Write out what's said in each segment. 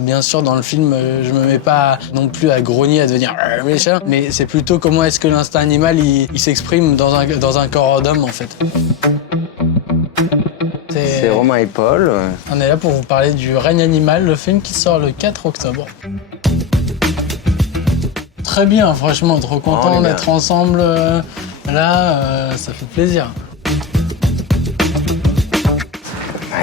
Bien sûr, dans le film, je me mets pas non plus à grogner, à devenir méchant, mais c'est plutôt comment est-ce que l'instinct animal il s'exprime dans un corps d'homme en fait. C'est Romain et Paul. On est là pour vous parler du Règne animal, le film qui sort le 4 octobre. Très bien, franchement, trop content d'être ensemble là, ça fait plaisir.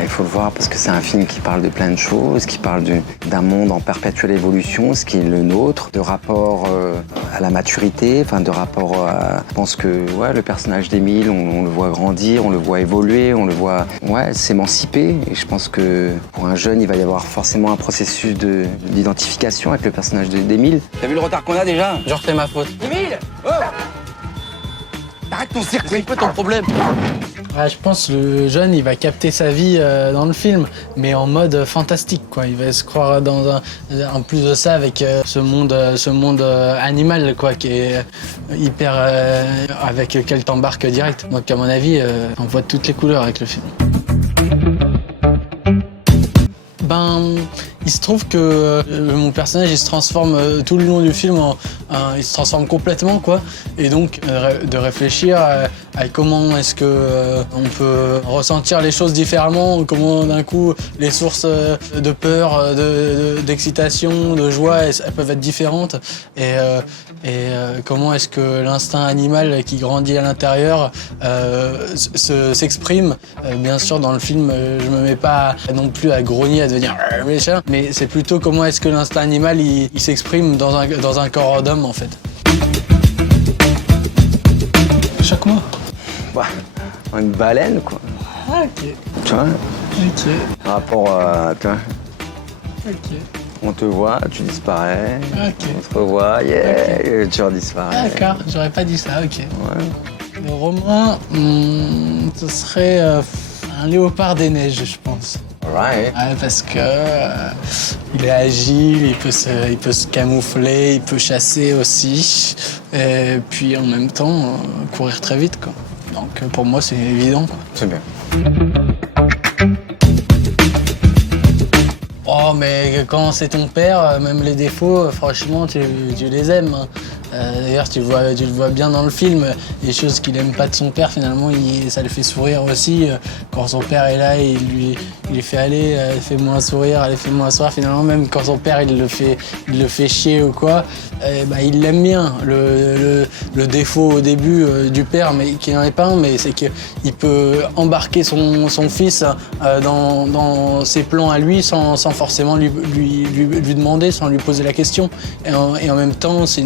Il faut le voir parce que c'est un film qui parle de plein de choses, qui parle d'un monde en perpétuelle évolution, ce qui est le nôtre, de rapport à la maturité, enfin de rapport à... Je pense que le personnage d'Émile, on le voit grandir, on le voit évoluer, on le voit s'émanciper. Et je pense que pour un jeune, il va y avoir forcément un processus d'identification avec le personnage d'Émile. T'as vu le retard qu'on a déjà? Genre c'est ma faute. Émile! Oh! Arrête ton cirque, c'est quoi ton problème? Je pense que le jeune, il va capter sa vie dans le film, mais en mode fantastique, quoi. Il va se croire dans en plus de ça, avec ce monde animal, quoi, qui est hyper... avec lequel t'embarques direct. Donc, à mon avis, on voit toutes les couleurs avec le film. Il se trouve que mon personnage il se transforme tout le long du film, il se transforme complètement quoi. Et donc de réfléchir à comment est-ce que on peut ressentir les choses différemment, comment d'un coup les sources de peur, d'excitation, de joie, elles peuvent être différentes. Et comment est-ce que l'instinct animal qui grandit à l'intérieur s'exprime. Bien sûr dans le film je me mets pas non plus à grogner, à devenir méchant, mais c'est plutôt comment est-ce que l'instinct animal il s'exprime dans un corps d'homme en fait. Chaque mois. Une baleine quoi. Ah ok. Tu vois? Ok. Par rapport à... Tu vois? Ok. On te voit, tu disparais. Ok. On te revoit, et tu redisparais. D'accord, j'aurais pas dit ça, ok. Ouais. Le Romain, ce serait un léopard des neiges, je pense. Alright. Ouais, parce que il est agile, il peut se camoufler, il peut chasser aussi, et puis en même temps courir très vite, quoi. Donc pour moi c'est évident, quoi. C'est bien. Oh mais quand c'est ton père, même les défauts, franchement tu les aimes. Hein. D'ailleurs tu le vois bien dans le film, les choses qu'il aime pas de son père finalement ça le fait sourire aussi. Quand son père est là, il lui fait aller, fais-moi sourire, allez fais-moi sourire. Finalement même quand son père il le fait chier ou quoi, il l'aime bien. Le défaut au début du père, mais qui n'en est pas un, mais c'est qu'il peut embarquer son fils dans ses plans à lui sans forcément lui demander, sans lui poser la question. Et en même temps c'est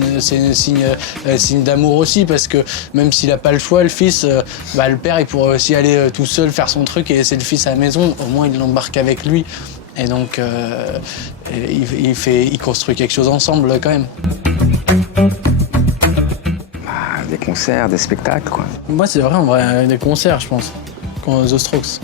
signe d'amour aussi, parce que même s'il n'a pas le choix, le fils, le père il pourrait aussi aller tout seul faire son truc et laisser le fils à la maison, au moins il l'embarque avec lui. Et donc il construit quelque chose ensemble quand même. Des concerts, des spectacles quoi. Moi c'est vrai, en vrai, des concerts je pense, The Strokes.